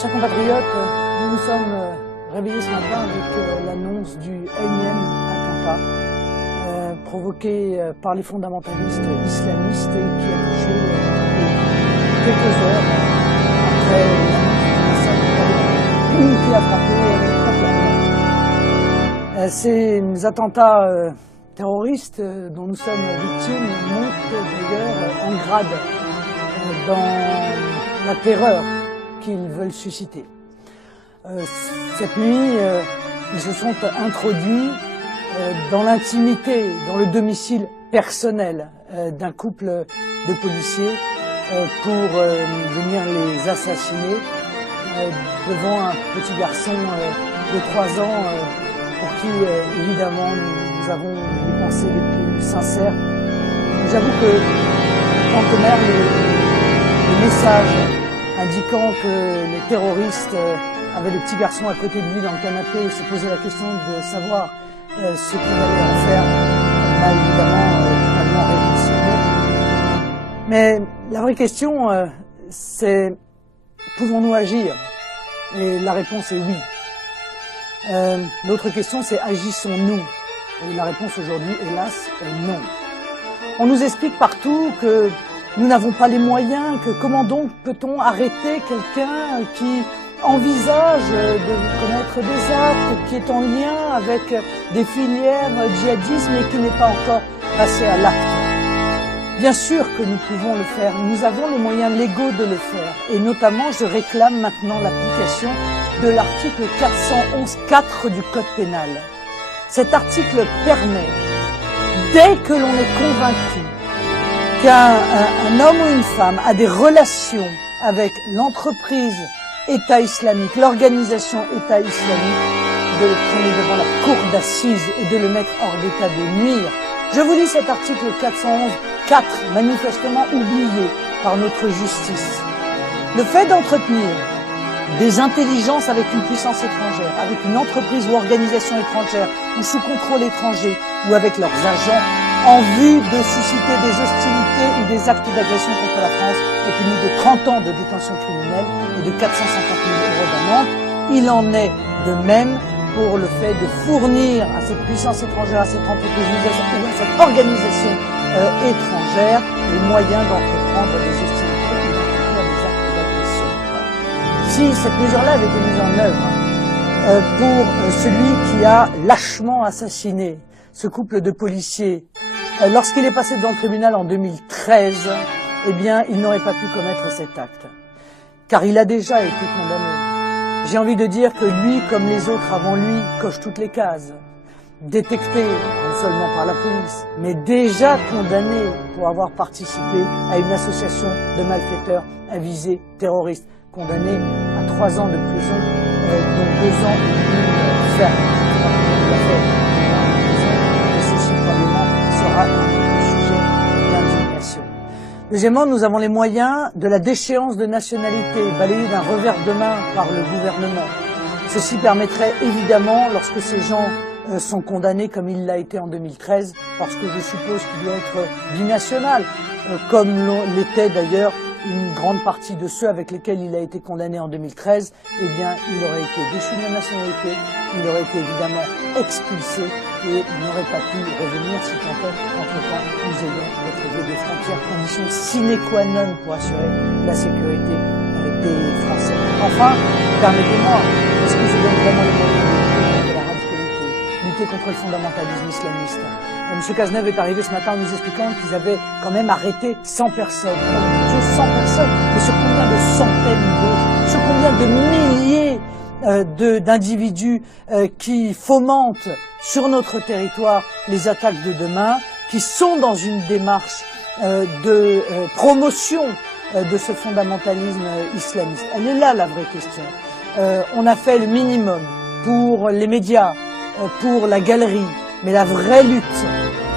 Chers compatriotes, nous nous sommes réveillés ce matin avec l'annonce du énième attentat provoqué par les fondamentalistes islamistes et qui a touché quelques heures après l'annonce du massacre qui a frappé. Ces attentats terroristes dont nous sommes victimes montent d'ailleurs en grade dans la terreur qu'ils veulent susciter. Cette nuit, ils se sont introduits dans l'intimité, dans le domicile personnel d'un couple de policiers pour venir les assassiner devant un petit garçon de 3 ans pour qui, évidemment, nous avons les pensées les plus sincères. J'avoue que, en tant que mère, le message indiquant que les terroristes avaient le petit garçon à côté de lui dans le canapé et se posaient la question de savoir ce qu'ils allaient en faire, m'a évidemment totalement révolutionné. Mais la vraie question, c'est pouvons-nous agir? Et la réponse est oui. L'autre question, c'est agissons-nous? Et la réponse aujourd'hui, hélas, est non. On nous explique partout que nous n'avons pas les moyens, que comment donc peut-on arrêter quelqu'un qui envisage de commettre des actes, qui est en lien avec des filières djihadisme et qui n'est pas encore passé à l'acte. Bien sûr que nous pouvons le faire, nous avons les moyens légaux de le faire. Et notamment, je réclame maintenant l'application de l'article 411.4 du Code pénal. Cet article permet, dès que l'on est convaincu qu'un homme ou une femme a des relations avec l'entreprise État islamique, l'organisation État islamique, de le traîner devant la cour d'assises et de le mettre hors d'état de nuire. Je vous lis cet article 411.4, manifestement oublié par notre justice. Le fait d'entretenir des intelligences avec une puissance étrangère, avec une entreprise ou organisation étrangère, ou sous contrôle étranger, ou avec leurs agents, en vue de susciter des hostilités ou des actes d'agression contre la France, est puni de 30 ans de détention criminelle et de 450 000 € d'amende. Il en est de même pour le fait de fournir à cette puissance étrangère, à cette entreprise ou à cette organisation étrangère les moyens d'entreprendre des hostilités ou d'entreprendre des actes d'agression. Si cette mesure-là avait été mise en œuvre pour celui qui a lâchement assassiné ce couple de policiers, lorsqu'il est passé devant le tribunal en 2013, eh bien, il n'aurait pas pu commettre cet acte. Car il a déjà été condamné. J'ai envie de dire que lui, comme les autres avant lui, coche toutes les cases. Détecté, non seulement par la police, mais déjà condamné pour avoir participé à une association de malfaiteurs à visée terroriste. Condamné à 3 ans de prison, dont 2 ans et demi ferme. Sera un sujet d'indignation. Deuxièmement, nous avons les moyens de la déchéance de nationalité, balayée d'un revers de main par le gouvernement. Ceci permettrait évidemment, lorsque ces gens sont condamnés comme il l'a été en 2013, parce que je suppose qu'il doit être binational, comme l'était d'ailleurs une grande partie de ceux avec lesquels il a été condamné en 2013, eh bien, il aurait été déchu de la nationalité, il aurait été évidemment expulsé et il n'aurait pas pu revenir si tant est qu'entre-temps nous ayons retrouvé des frontières, condition sine qua non pour assurer la sécurité des Français. Enfin, permettez-moi, est-ce que je donne vraiment les moyens de lutter contre la radicalité, lutter contre le fondamentalisme islamiste? M. Cazeneuve est arrivé ce matin en nous expliquant qu'ils avaient quand même arrêté 100 personnes. Oh, Dieu, 100 personnes, mais sur combien de centaines d'autres, sur combien de milliers d'individus qui fomentent sur notre territoire les attaques de demain, qui sont dans une démarche de promotion de ce fondamentalisme islamiste. Elle est là la vraie question. On a fait le minimum pour les médias, pour la galerie, mais la vraie lutte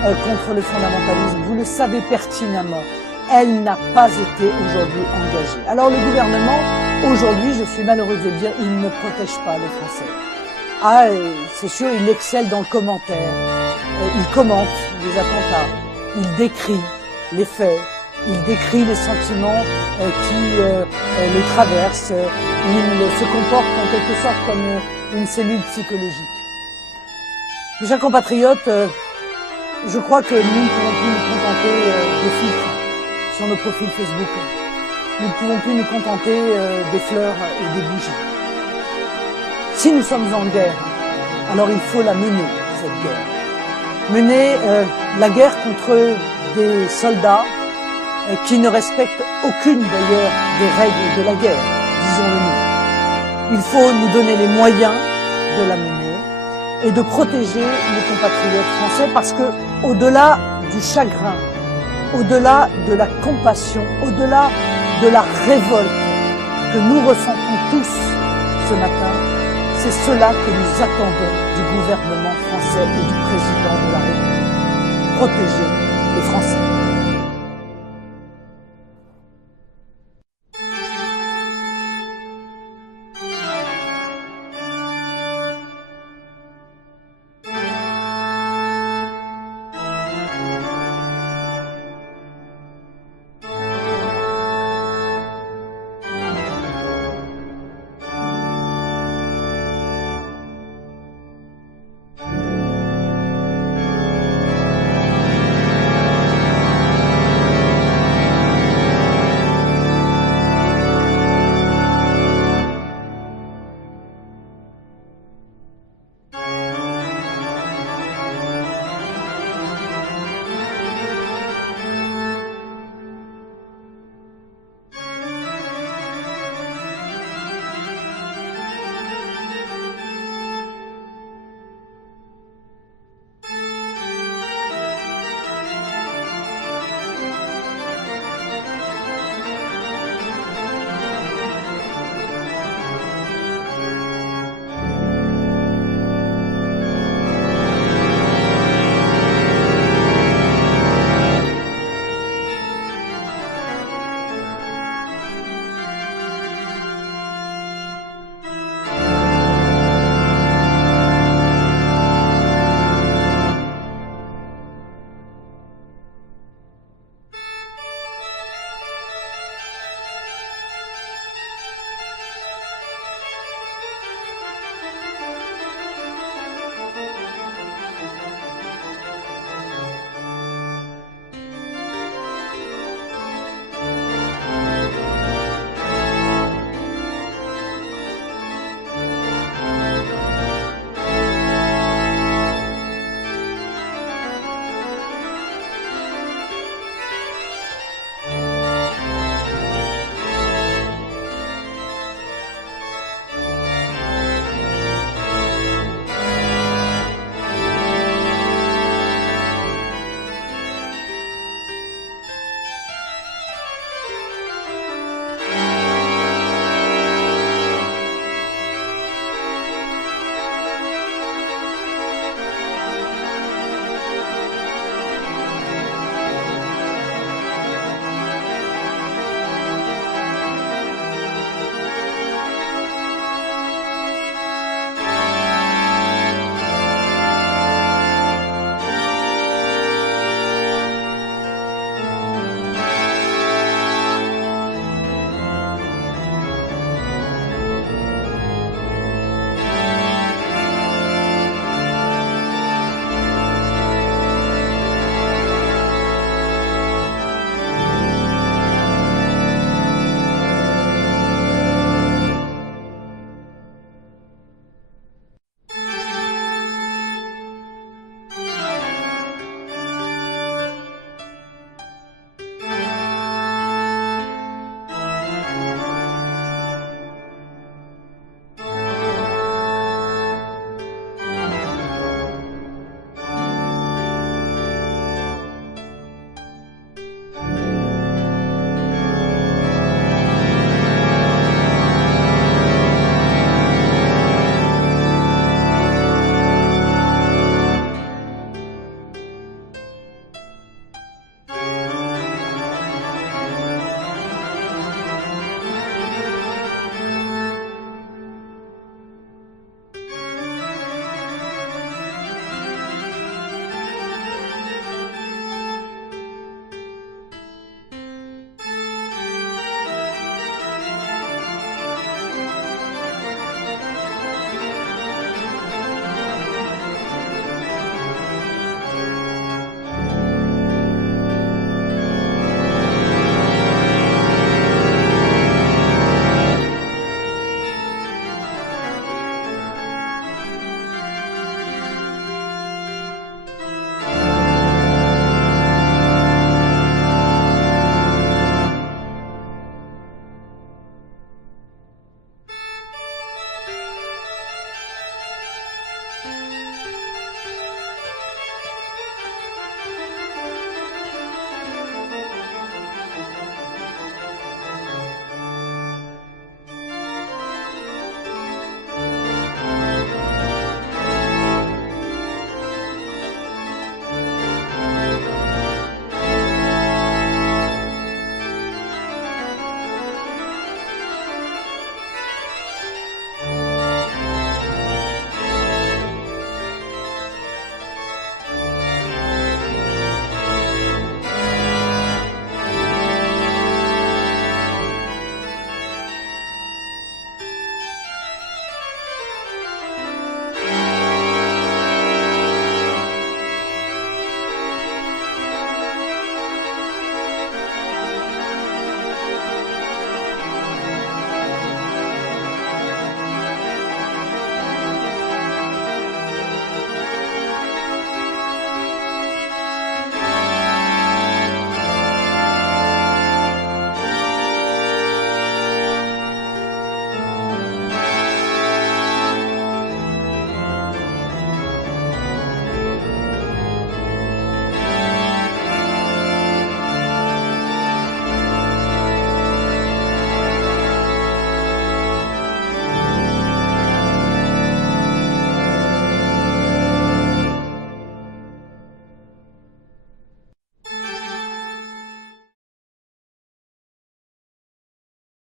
contre le fondamentalisme, vous le savez pertinemment, elle n'a pas été aujourd'hui engagée. Alors le gouvernement, aujourd'hui, je suis malheureuse de le dire, il ne protège pas les Français. Ah, c'est sûr, il excelle dans le commentaire, il commente les attentats, il décrit les faits, il décrit les sentiments qui les traversent, il se comporte en quelque sorte comme une cellule psychologique. Mes chers compatriotes, je crois que nous ne pouvons plus nous contenter des filtres sur nos profils Facebook. Nous ne pouvons plus nous contenter des fleurs et des bougies. Si nous sommes en guerre, alors il faut la mener, cette guerre. Mener la guerre contre des soldats qui ne respectent aucune d'ailleurs des règles de la guerre, disons-le nous. Il faut nous donner les moyens de la mener et de protéger nos compatriotes français parce que, au-delà du chagrin, au-delà de la compassion, au-delà de la révolte que nous ressentons tous ce matin, c'est cela que nous attendons du gouvernement français et du président de la République. Protéger les Français.